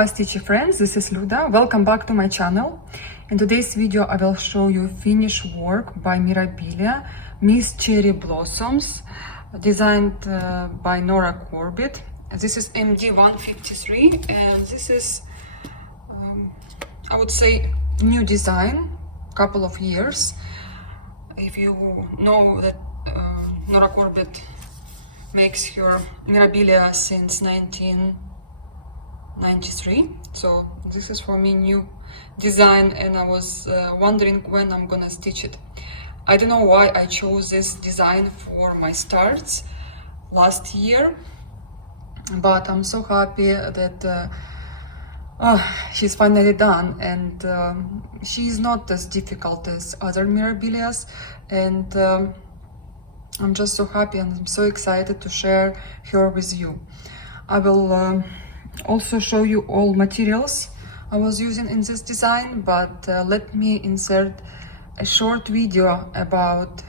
my stitchy friends, this is Luda. Welcome back to my channel. In today's video I will show you finished work by Mirabilia, Miss Cherry Blossoms, designed by Nora Corbett. This is MD 153 and this is, I would say, new design, couple of years. If you know that Nora Corbett makes her Mirabilia since 1993, so this is for me new design, and I was wondering when I'm gonna stitch it. I don't know why I chose this design for my starts last year, but I'm so happy that she's finally done, and she's not as difficult as other Mirabilias, and I'm just so happy and I'm so excited to share her with you. I will also show you all materials I was using in this design, but let me insert a short video about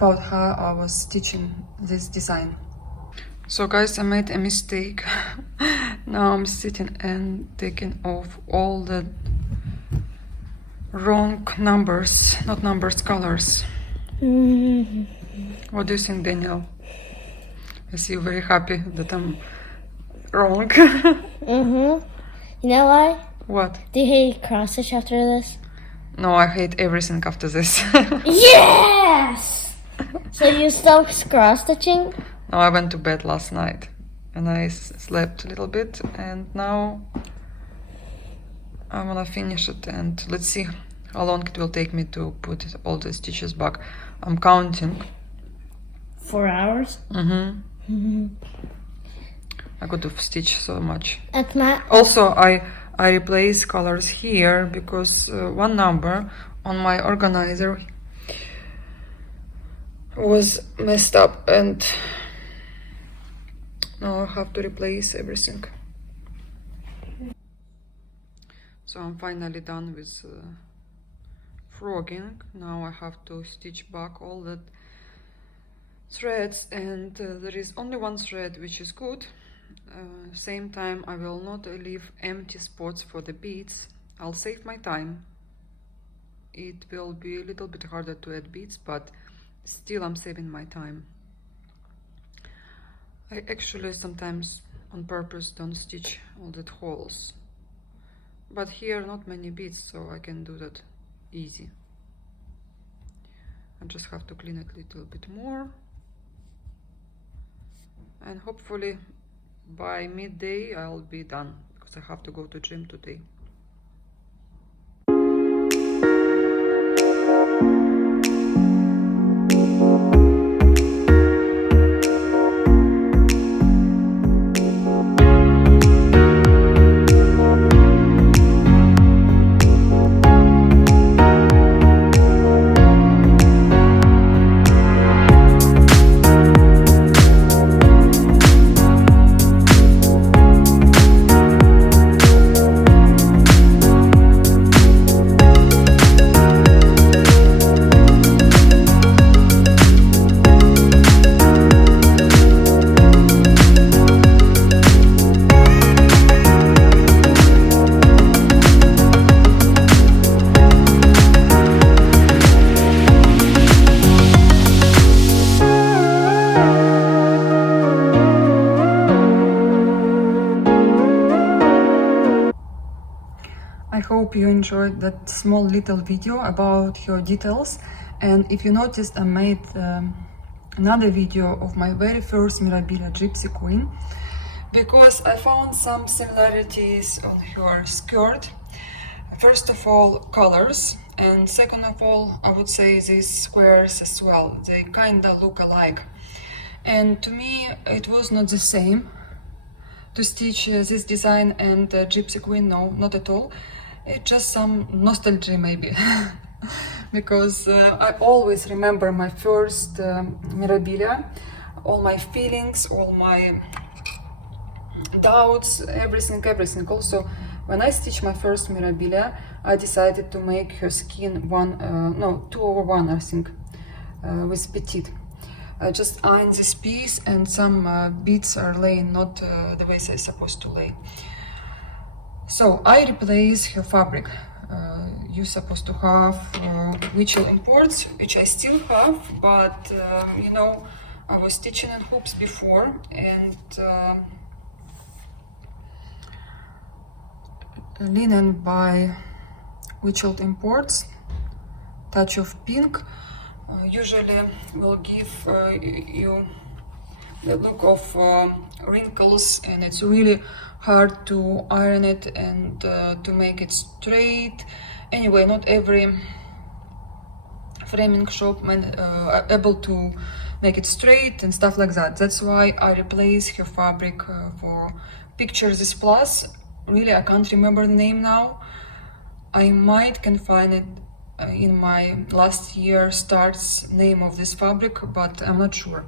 how I was stitching this design. So guys, I made a mistake. Now I'm sitting and taking off all the wrong numbers, not numbers, colors. What do you think, Daniel? I see you very happy that I'm wrong. You know why? What? Do you hate cross stitch after this? No, I hate everything after this. Yes! So you stopped cross stitching? No, I went to bed last night and I slept a little bit, and now I wanna finish it, and let's see how long it will take me to put all the stitches back. I'm counting. 4 hours? I could have stitched so much. At my Also, I replace colors here because one number on my organizer was messed up, and now I have to replace everything. So I'm finally done with frogging. Now I have to stitch back all the threads, and there is only one thread which is good. Same time, I will not leave empty spots for the beads. I'll save my time. It will be a little bit harder to add beads, but still I'm saving my time. I actually sometimes on purpose don't stitch all the holes, but here not many beads, so I can do that easy. I just have to clean it a little bit more, and hopefully by midday I'll be done, because I have to go to gym today. I hope you enjoyed that small little video about her details, and if you noticed, I made another video of my very first Mirabilia Gypsy Queen, because I found some similarities on her skirt. First of all, colors, and second of all, I would say these squares as well. They kinda look alike, and to me it was not the same to stitch this design and Gypsy Queen. No, not at all. It's just some nostalgia maybe. Because I always remember my first Mirabilia, all my feelings, all my doubts, everything. Also, when I stitched my first Mirabilia, I decided to make her skin 2/1, I think, with petite. I just iron this piece, and some beads are laying not the way they're supposed to lay. So I replace her fabric. You're supposed to have Wichel imports, which I still have, but you know, I was stitching in hoops before, and linen by Wichel imports, touch of pink, usually will give you the look of wrinkles, and it's really hard to iron it and to make it straight. Anyway, not every framing shop are able to make it straight and stuff like that. That's why I replace her fabric for Picture This Plus. Really, I can't remember the name now. I might can find it in my last year starts name of this fabric, but I'm not sure.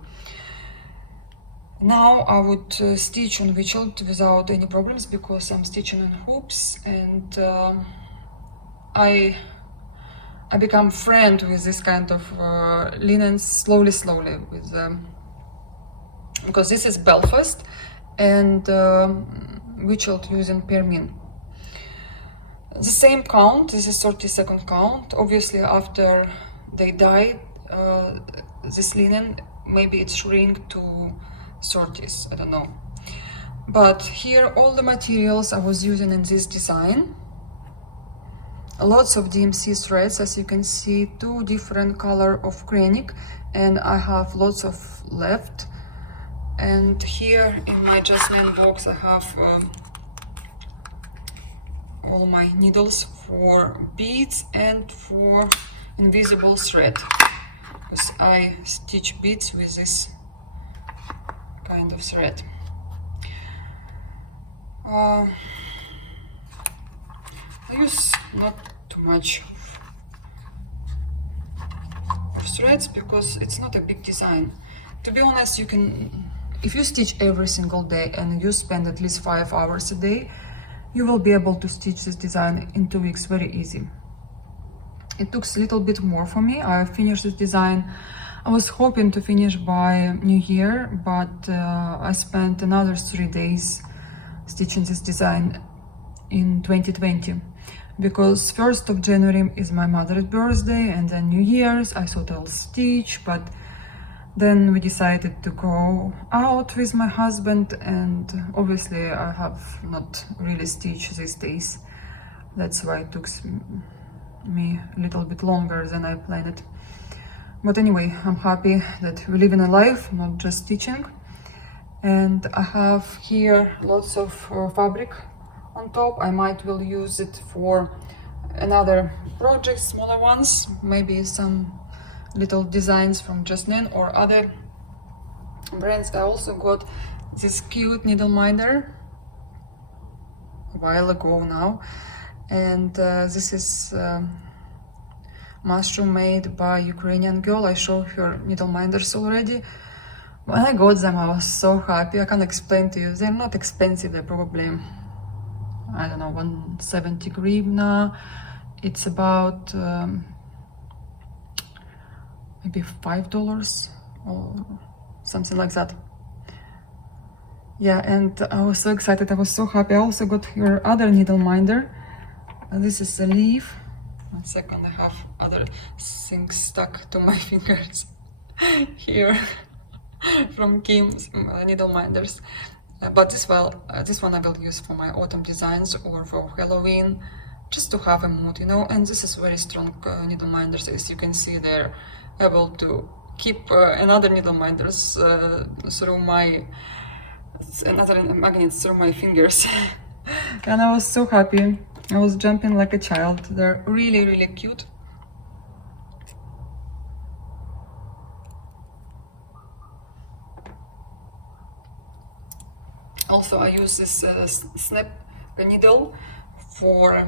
Now I would stitch on Wichel without any problems because I'm stitching in hoops, and I become friend with this kind of linen slowly with because this is Belfast and Wichel using Permin. The same count, this is 32nd count. Obviously after they dyed this linen, maybe it shrink to 30s, I don't know. But here all the materials I was using in this design. Lots of DMC threads, as you can see, 2 different color of Kreinik, and I have lots of left. And here in my Jasmine box I have all my needles for beads and for invisible thread, because I stitch beads with this kind of thread. I use not too much of threads because it's not a big design. To be honest, you can, if you stitch every single day and you spend at least 5 hours a day, you will be able to stitch this design in 2 weeks very easy. It took a little bit more for me. I finished this design. I was hoping to finish by New Year, but I spent another 3 days stitching this design in 2020, because 1st of January is my mother's birthday, and then New Year's I thought I'll stitch, but then we decided to go out with my husband, and obviously I have not really stitched these days. That's why it took me a little bit longer than I planned. But anyway, I'm happy that we live in a life, not just stitching. And I have here lots of fabric on top. I might will use it for another project, smaller ones, maybe some little designs from Jasmine or other brands. I also got this cute needle minder a while ago now, and this is mushroom made by Ukrainian girl. I showed her needle minders already. When I got them, I was so happy. I can't explain to you. They're not expensive. They're probably, I don't know, 170 hryvnia. It's about maybe $5 or something like that. Yeah, and I was so excited. I was so happy. I also got her other needle minder. This is a leaf. 1 second, I have other things stuck to my fingers here from Kim's needle minders. But this one I will use for my autumn designs or for Halloween, just to have a mood, you know. And this is very strong needle minders. As you can see, they're able to keep another needle minders through my magnets through my fingers. And I was so happy. I was jumping like a child. They're really, really cute. Also, I use this snap needle for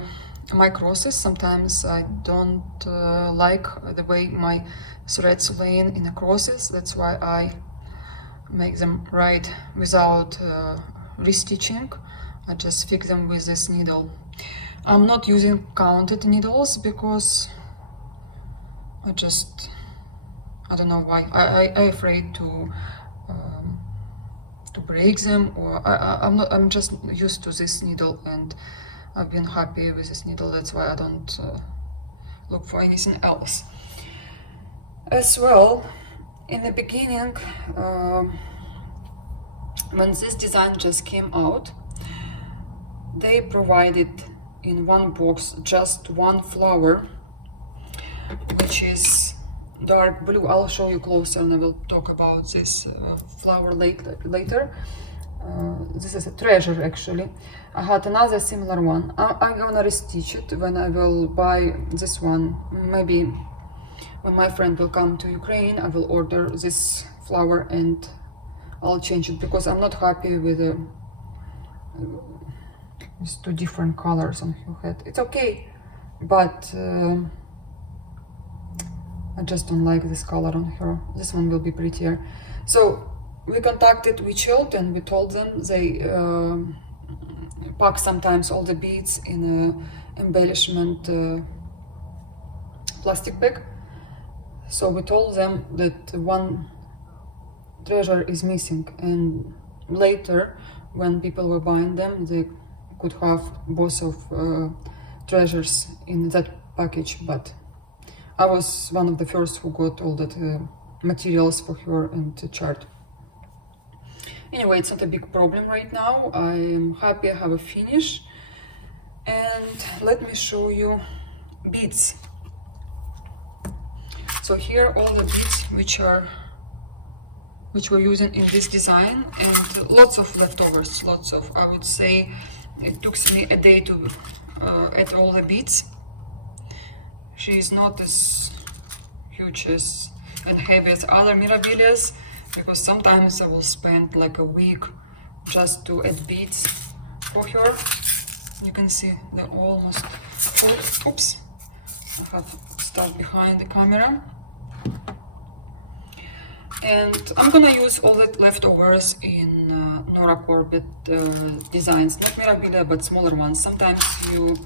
my crosses. Sometimes I don't like the way my threads laying in the crosses. That's why I make them right without restitching. I just fix them with this needle. I'm not using counted needles because I don't know why. I'm afraid to break them, or I'm just used to this needle, and I've been happy with this needle, that's why I don't look for anything else. As well, in the beginning, when this design just came out, they provided in one box just one flower, which is dark blue. I'll show you closer and I will talk about this flower later. This is a treasure actually. I had another similar one. I'm gonna restitch it when I will buy this one. Maybe when my friend will come to Ukraine, I will order this flower and I'll change it, because I'm not happy with these two different colors on her head. It's okay, but I just don't like this color on her. This one will be prettier. So we contacted WeChild and we told them they pack sometimes all the beads in a embellishment plastic bag. So we told them that one treasure is missing, and later when people were buying them, they could have both of treasures in that package. But I was one of the first who got all that materials for her and the chart. Anyway, it's not a big problem right now. I am happy I have a finish. And let me show you beads. So here all the beads which we're using in this design, and lots of leftovers, lots of, I would say it took me a day to add all the beads. She is not as huge as and heavy as other Mirabilias, because sometimes I will spend like a week just to add beads for her. You can see they're almost full. Oops, I have stuff behind the camera. And I'm gonna use all the leftovers in Nora Corbett designs, not Mirabilia but smaller ones. Sometimes you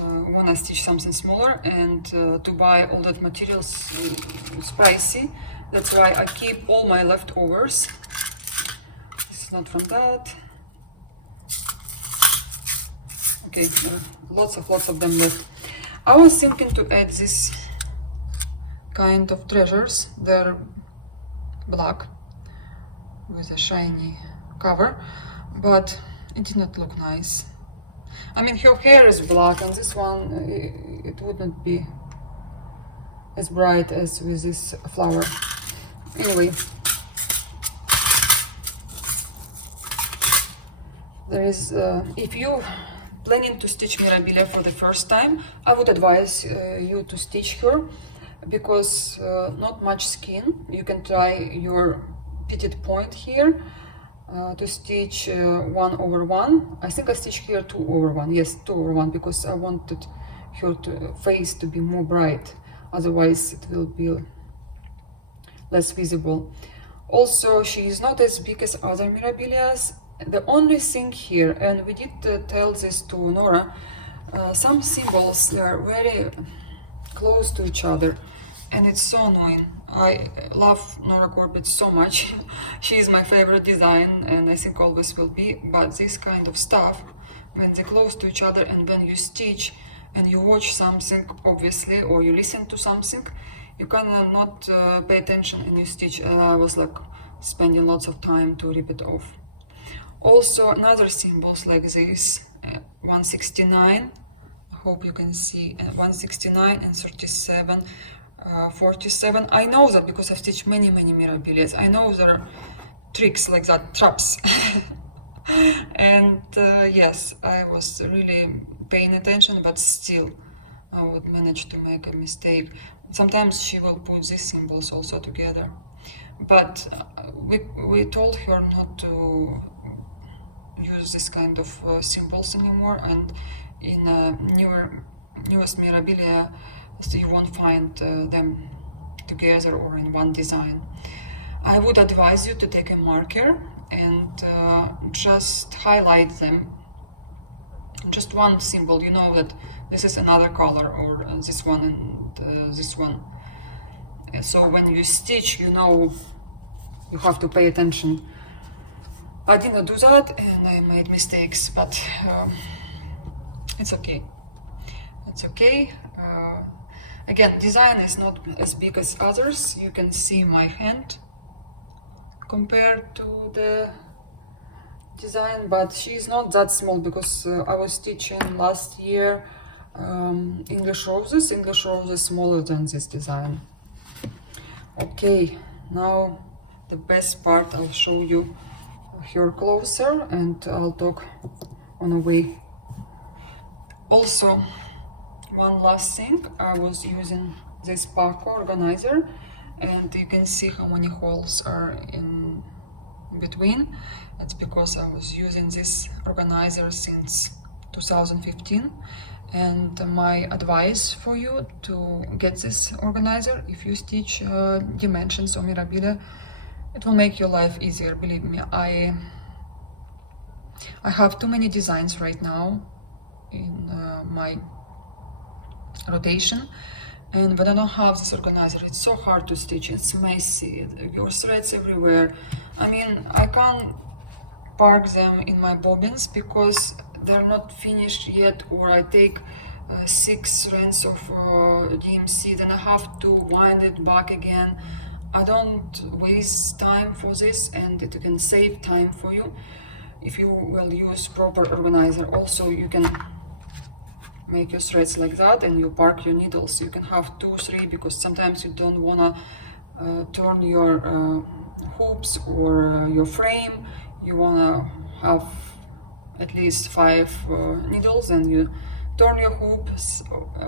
wanna stitch something smaller, and to buy all that materials is pricey. That's why I keep all my leftovers. This is not from that. Okay, lots of them left. I was thinking to add this kind of treasures. They're black with a shiny cover, but it did not look nice. I mean, her hair is black, and this one it wouldn't be as bright as with this flower. Anyway, there is if you planning to stitch Mirabilia for the first time, I would advise you to stitch her, because not much skin. You can try your pitted point here to stitch 1/1. I think I stitched here 2/1. Yes, 2/1, because I wanted her face to be more bright, otherwise it will be less visible. Also, she is not as big as other Mirabilias. The only thing here, and we did tell this to Nora, some symbols, they are very close to each other, and it's so annoying. I love Nora Corbett so much. She is my favorite design, and I think always will be. But this kind of stuff, when they're close to each other, and when you stitch and you watch something, obviously, or you listen to something, you cannot pay attention and you stitch. And I was like spending lots of time to rip it off. Also, another symbols like this, 169. I hope you can see 169 and 37. 47. I know that because I've stitched many Mirabilias. I know there are tricks like that, traps. And yes, I was really paying attention, but still I would manage to make a mistake. Sometimes she will put these symbols also together, but we told her not to use this kind of symbols anymore, and in newest Mirabilia so you won't find them together or in one design. I would advise you to take a marker and just highlight them. Just one symbol, you know that this is another color, or this one and this one. And so when you stitch, you know you have to pay attention. I didn't do that and I made mistakes, but It's okay. It's okay. Again, design is not as big as others. You can see my hand compared to the design, but she's not that small because I was teaching last year English roses. English roses smaller than this design. Okay, now the best part, I'll show you her closer and I'll talk on the way. Also, one last thing, I was using this pack organizer and you can see how many holes are in between. It's because I was using this organizer since 2015. And my advice for you to get this organizer, if you stitch Dimensions or Mirabilia, it will make your life easier, believe me. I have too many designs right now in my rotation, and when I don't have this organizer, it's so hard to stitch. It's messy, your threads everywhere. I mean, I can't park them in my bobbins because they're not finished yet, or I take 6 strands of DMC, then I have to wind it back again. I don't waste time for this, and it can save time for you if you will use proper organizer. Also, you can make your threads like that and you park your needles. You can have 2, 3, because sometimes you don't wanna turn your hoops or your frame. You wanna have at least 5 needles, and you turn your hoops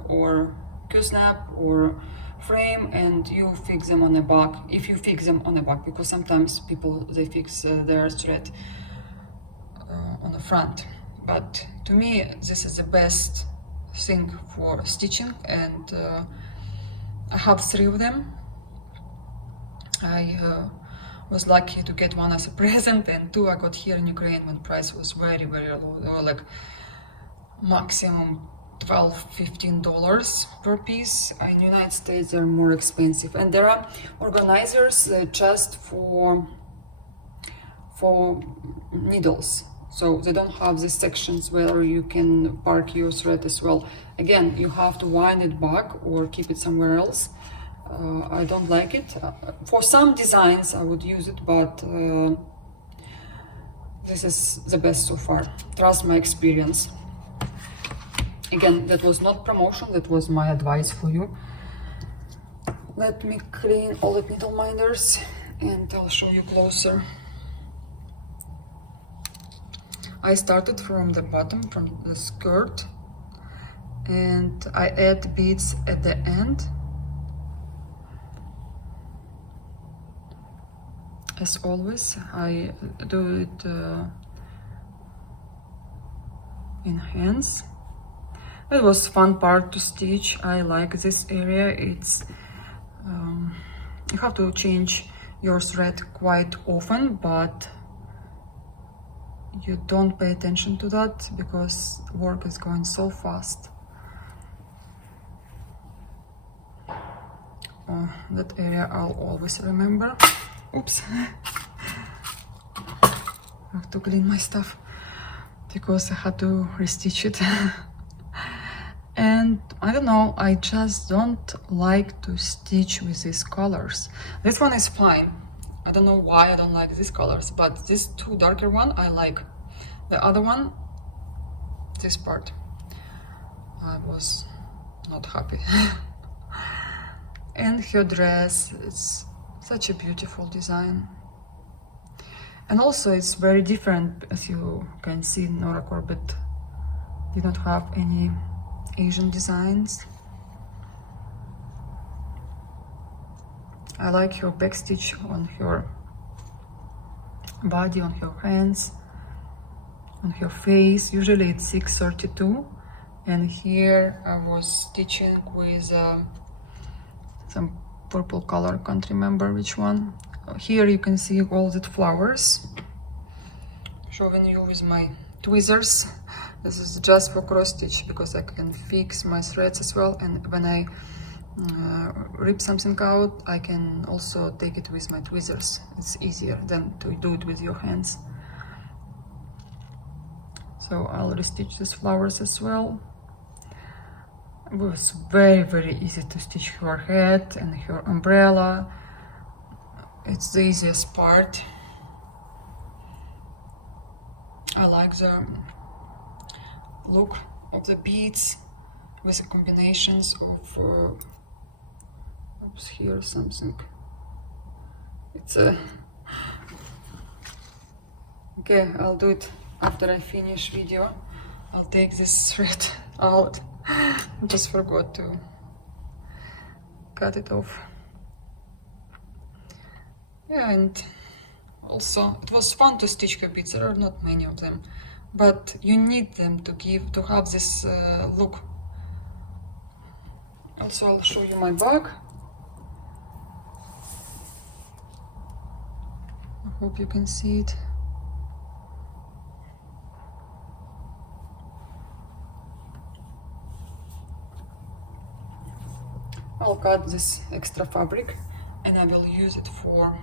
or Q-snap or frame and you fix them on the back, if you fix them on the back, because sometimes people, they fix their thread on the front. But to me, this is the best thing for stitching, and I have 3 of them. I was lucky to get 1 as a present, and 2 I got here in Ukraine when price was very, very low. They were like maximum $12–15 per piece. In the United States they're more expensive, and there are organizers just for needles, so they don't have these sections where you can park your thread as well. Again, you have to wind it back or keep it somewhere else. I don't like it. For some designs I would use it, but this is the best so far. Trust my experience. Again, that was not promotion, that was my advice for you. Let me clean all the needle minders and I'll show you closer. I started from the bottom, from the skirt, and I add beads at the end. As always, I do it in hands. It was fun part to stitch. I like this area. It's you have to change your thread quite often, but you don't pay attention to that because work is going so fast. That area I'll always remember. Oops. I have to clean my stuff because I had to restitch it. And I don't know, I just don't like to stitch with these colors. This one is fine. I don't know why I don't like these colors, but this 2 darker one I like. The other one, this part, I was not happy. And her dress is such a beautiful design. And also it's very different, as you can see. Nora Corbett did not have any Asian designs. I like her backstitch on her body, on her hands, on her face. Usually it's 632, and here I was stitching with some purple color, can't remember which one. Here you can see all the flowers, showing you with my tweezers. This is just for cross stitch because I can fix my threads as well, and when I rip something out, I can also take it with my tweezers. It's easier than to do it with your hands. So I'll restitch these flowers as well. It was very easy to stitch her head and her umbrella. It's the easiest part. I like the look of the beads with the combinations of oops, here something. It's a okay, I'll do it after I finish video. I'll take this thread out. I just forgot to cut it off. Yeah, and also it was fun to stitch her beads. There are not many of them, but you need them to have this look. Also, I'll show you my bag. I hope you can see it. I'll cut this extra fabric and I will use it for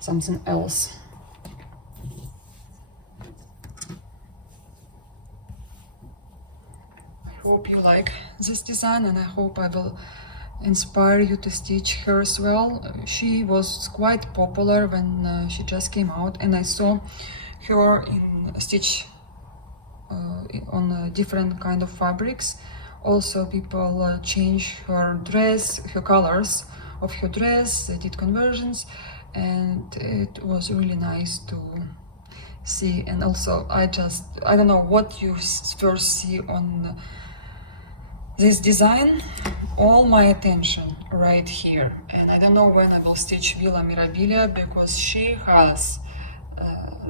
something else. I hope you like this design and I hope I will inspire you to stitch her as well. She was quite popular when she just came out, and I saw her in stitch on different kind of fabrics. Also, people change her dress, her colors of her dress. They did conversions, and it was really nice to see. And also, I don't know what you first see on this design. All my attention right here, and I don't know when I will stitch Villa Mirabilia, because she has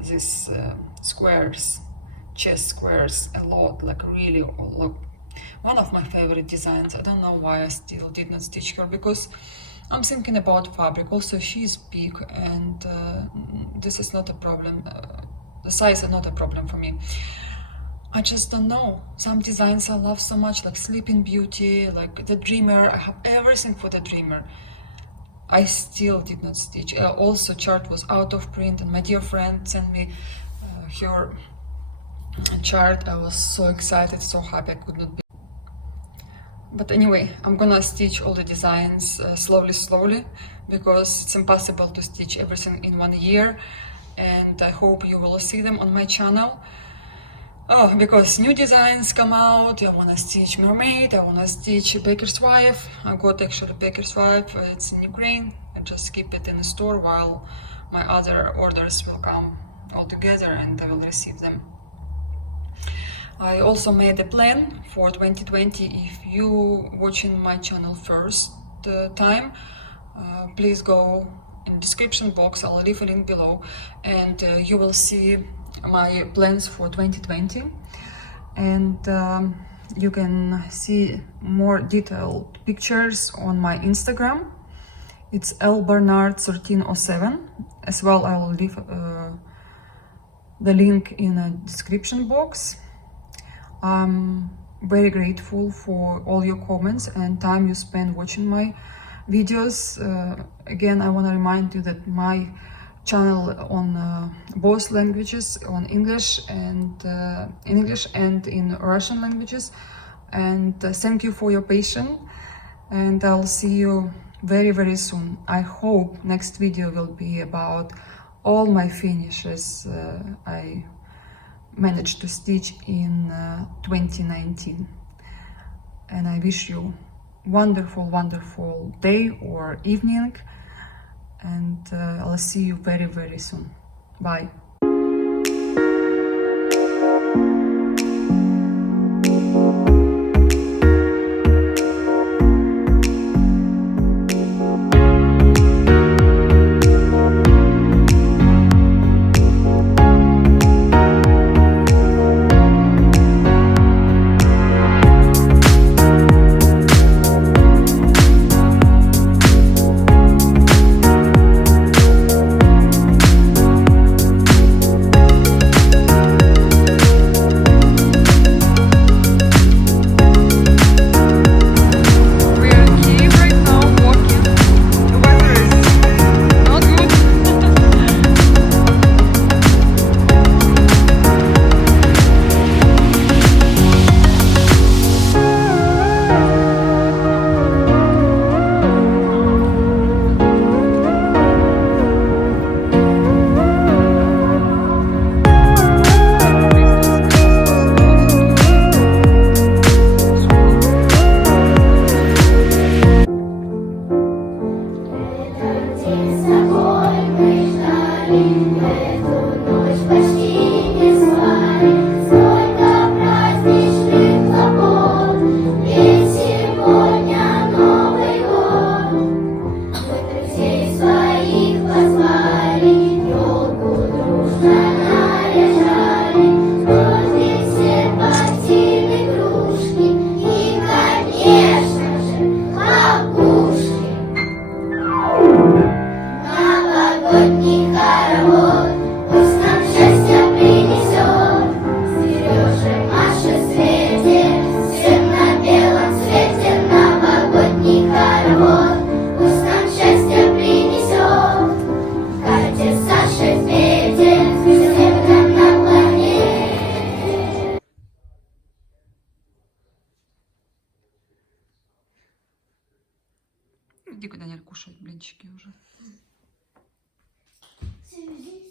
these squares, chest squares a lot, like really one of my favorite designs. I don't know why I still did not stitch her, because I'm thinking about fabric. Also, she's big, and this is not a problem. The size is not a problem for me. I just don't know. Some designs I love so much, like Sleeping Beauty, like the Dreamer. I have everything for the Dreamer. I still did not stitch. Also, chart was out of print, and my dear friend sent me her chart. I was so excited, so happy I could not be. But anyway, I'm gonna stitch all the designs slowly, because it's impossible to stitch everything in 1 year, and I hope you will see them on my channel. Oh, because new designs come out. I wanna stitch Mermaid, I wanna stitch Baker's Wife. I got actually Baker's Wife, it's in Ukraine. I just keep it in the store while my other orders will come all together and I will receive them. I also made a plan for 2020. If you watching my channel first time, please go in description box. I'll leave a link below, and you will see my plans for 2020, and you can see more detailed pictures on my Instagram. It's lbernard1307. As well, I will leave the link in a description box. I'm very grateful for all your comments and time you spend watching my videos. Again, I want to remind you that my channel on both languages, on English and in Russian languages. And thank you for your patience, and I'll see you very soon. I hope next video will be about all my finishes I managed to stitch in 2019. And I wish you wonderful day or evening, and I'll see you very soon. Bye. кушать блинчики уже. Susie,